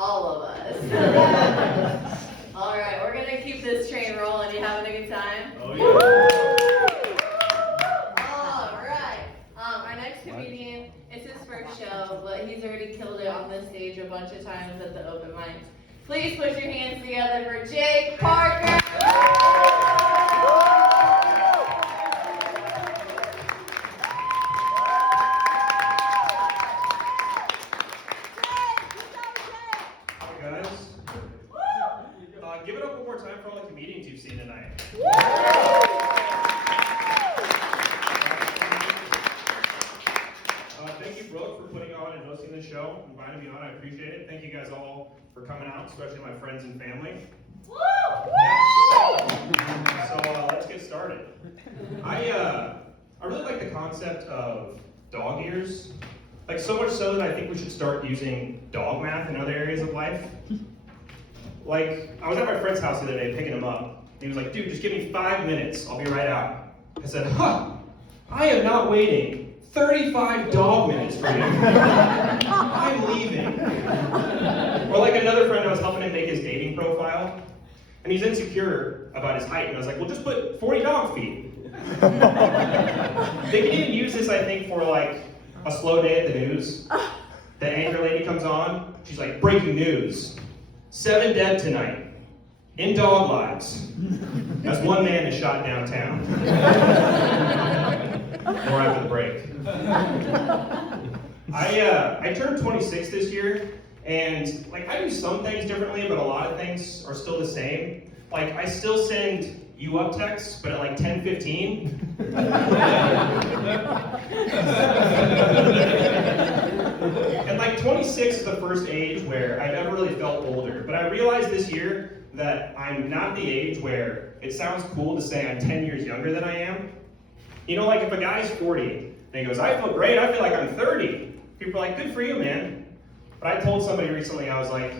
All of us. All right, we're gonna keep this train rolling. You having a good time? Oh yeah. All right. Our next comedian, it's his first show, but he's already killed it on this stage a bunch of times at the open mic. Please put your hands together for Jake Parker. Give it up one more time for all the comedians you've seen tonight. Thank you, Brooke, for putting on and hosting the show, inviting me on. I appreciate it. Thank you guys all for coming out, especially my friends and family. So let's get started. I really like the concept of dog ears. Like so much so that I think we should start using dog math in other areas of life. Like, I was at my friend's house the other day picking him up. He was like, dude, just give me 5 minutes. I'll be right out. I said, I am not waiting 35 dog minutes for you. I'm leaving. Or like another friend, I was helping him make his dating profile. And he's insecure about his height. And I was like, well, just put 40 dog feet. They can even use this, I think, for like a slow day at the news. The anchor lady comes on. She's like, breaking news. 7 dead tonight, in dog lives, as one man is shot downtown. More after the break. I turned 26 this year, and like I do some things differently, but a lot of things are still the same. Like I still send you up texts, but at like 10:15. And like 26 is the first age where I've ever really felt older. But I realized this year that I'm not the age where it sounds cool to say I'm 10 years younger than I am. You know, like if a guy's 40 and he goes, I feel great, I feel like I'm 30. People are like, good for you, man. But I told somebody recently, I was like,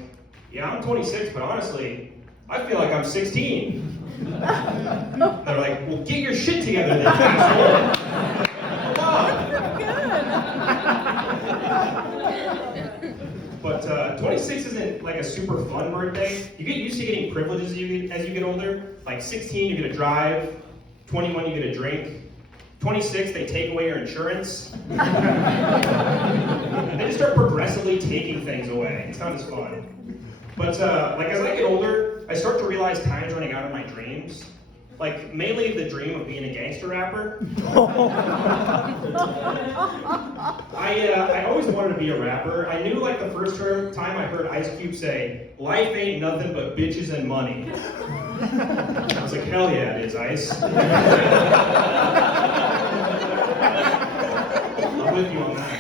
yeah, I'm 26, but honestly, I feel like I'm 16. They're like, well, get your shit together then, asshole. Come on. But 26 isn't like a super fun birthday. You get used to getting privileges as you get older. Like 16, you get a drive. 21, you get a drink. 26, they take away your insurance. They just start progressively taking things away. It's not as fun. But like as I get older, I start to realize time's running out of my dreams. Like mainly the dream of being a gangster rapper. I always wanted to be a rapper. I knew like the first time I heard Ice Cube say, life ain't nothing but bitches and money. I was like, hell yeah it is, Ice. I'm with you on that.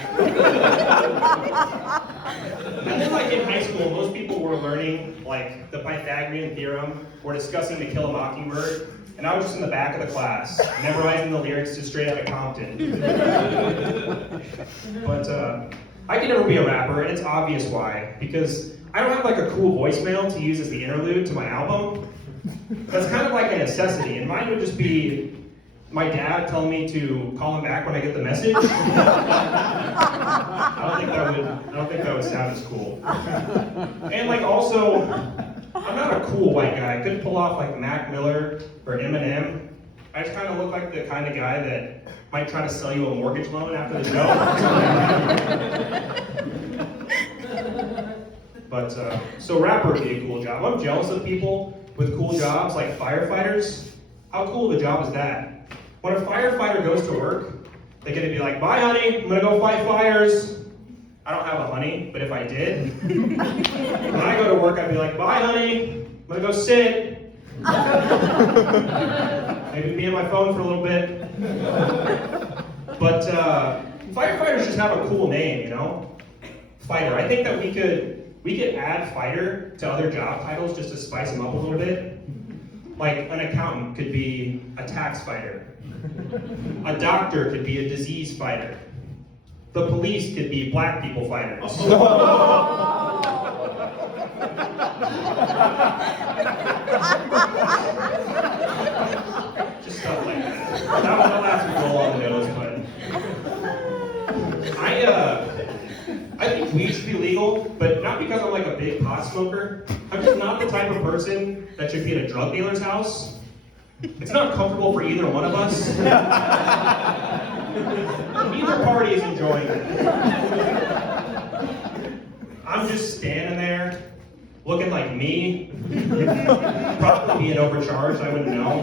And then like in high school, most people were learning like the Pythagorean theorem or discussing To Kill a Mockingbird. And I was just in the back of the class, memorizing the lyrics to Straight Outta Compton. But I can never be a rapper, and it's obvious why. Because I don't have like a cool voicemail to use as the interlude to my album. That's kind of like a necessity, and mine would just be my dad telling me to call him back when I get the message. I don't think that would sound as cool. And like also, I'm not a cool white guy. I couldn't pull off like Mac Miller or Eminem. I just kind of look like the kind of guy that might try to sell you a mortgage loan after the show. But so rapper would be a cool job. I'm jealous of people with cool jobs like firefighters. How cool of a job is that? When a firefighter goes to work, they get to be like, bye honey, I'm gonna go fight fires. I don't have a honey, but if I did, when I go to work, I'd be like, bye honey, I'm gonna go sit. Maybe be on my phone for a little bit. But firefighters just have a cool name, you know? Fighter. I think that we could add fighter to other job titles just to spice them up a little bit. Like an accountant could be a tax fighter. A doctor could be a disease fighter. The police could be black people fighters. Just stuff like that. That last roll on the nose, but I think weed should be legal. uncomfortable, but not because I'm like a big pot smoker. I'm just not the type of person that should be at a drug dealer's house. It's not comfortable for either one of us. Neither party is enjoying it. I'm just standing there, looking like me. Probably being overcharged, I wouldn't know.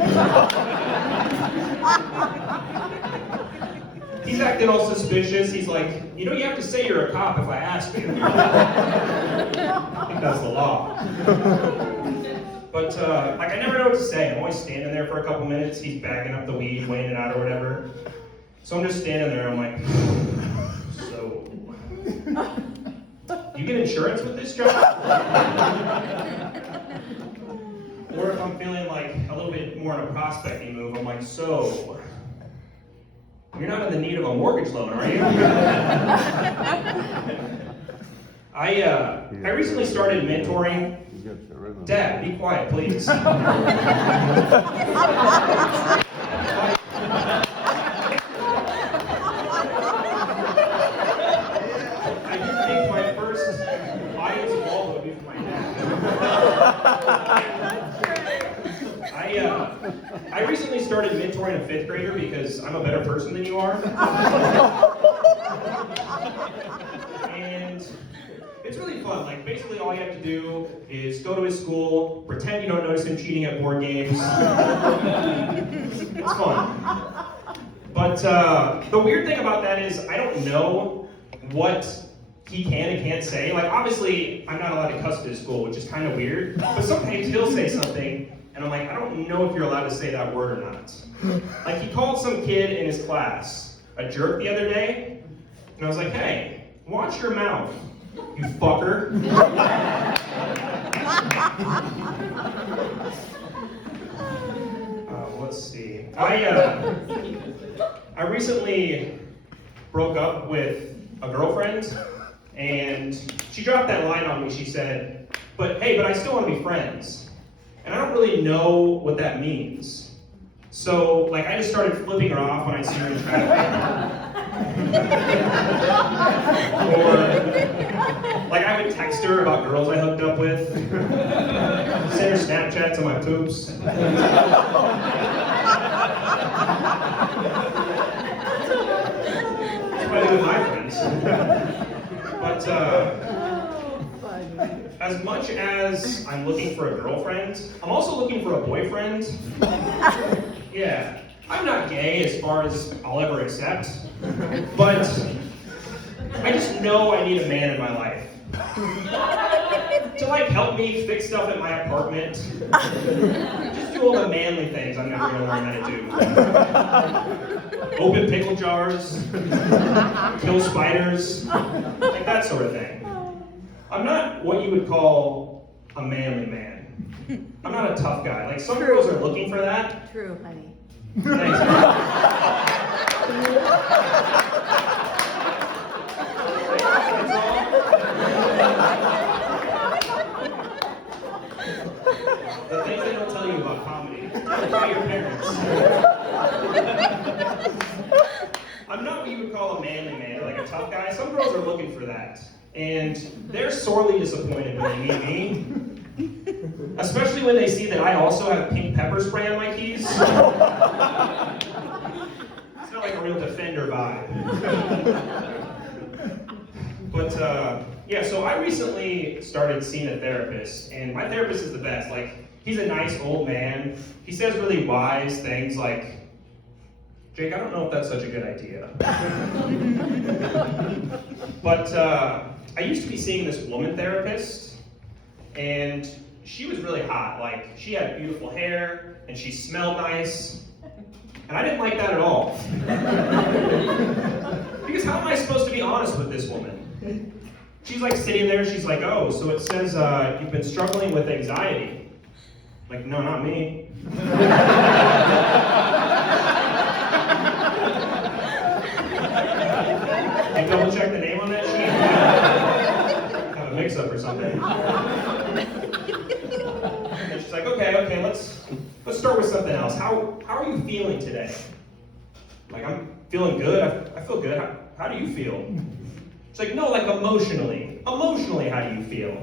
He's acting all suspicious. He's like, you have to say you're a cop if I ask you. I think that's the law. But, I never know what to say. I'm always standing there for a couple minutes. He's bagging up the weed, weighing it out or whatever. So I'm just standing there. I'm like, so, you get insurance with this job? Or if I'm feeling like a little bit more in a prospecting move, I'm like, so, you're not in the need of a mortgage loan, are you? I recently started mentoring. Dad, be quiet, please. I didn't think my first audience of all would be for my dad. I recently started mentoring a 5th grader because I'm a better person than you are. And it's really fun. Like, basically all you have to do is go to his school, pretend you don't notice him cheating at board games. It's fun. But the weird thing about that is I don't know what he can and can't say. Like, obviously, I'm not allowed to cuss at his school, which is kind of weird. But sometimes he'll say something, and I'm like, I don't know if you're allowed to say that word or not. Like, he called some kid in his class a jerk the other day, and I was like, hey, watch your mouth, you fucker. Let's see. I recently broke up with a girlfriend, and she dropped that line on me. She said, but I still want to be friends. And I don't really know what that means. So, like, I just started flipping her off when I see her in traffic. Or, like, I would text her about girls I hooked up with. Send her Snapchats of my poops. That's what I do with my friends. But, as much as I'm looking for a girlfriend, I'm also looking for a boyfriend. Yeah, I'm not gay as far as I'll ever accept, but I just know I need a man in my life. To like help me fix stuff at my apartment. Just do all the manly things I'm never gonna learn how to do. Open pickle jars, kill spiders, like that sort of thing. I'm not what you would call a manly man. I'm not a tough guy. Like, some girls are looking for that. True, honey. Thanks. The things they don't tell you about comedy. Don't tell your parents. I'm not what you would call a manly man, like a tough guy. Some girls are looking for that. And they're sorely disappointed when they meet me. Especially when they see that I also have pink pepper spray on my keys. It's not like a real Defender vibe. But, yeah, so I recently started seeing a therapist, and my therapist is the best. Like, he's a nice old man. He says really wise things like, Jake, I don't know if that's such a good idea. But I used to be seeing this woman therapist, and she was really hot. Like, she had beautiful hair, and she smelled nice, and I didn't like that at all. Because how am I supposed to be honest with this woman? She's like sitting there, she's like, oh, so it says you've been struggling with anxiety. Like, no, not me. Hey, double check the name on that sheet. Have a mix-up or something. And she's like, okay, let's start with something else. How are you feeling today? Like, I'm feeling good. I feel good. How do you feel? She's like, no, like emotionally. Emotionally, how do you feel?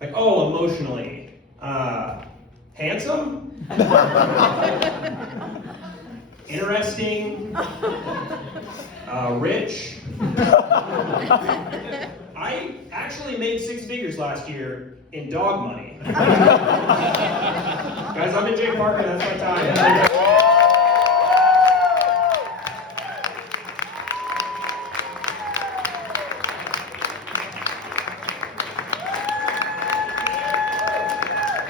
Like, oh, emotionally. Handsome? Interesting? Rich? I actually made 6 figures last year in dog money. Guys, I'm in Jay Parker, that's my time.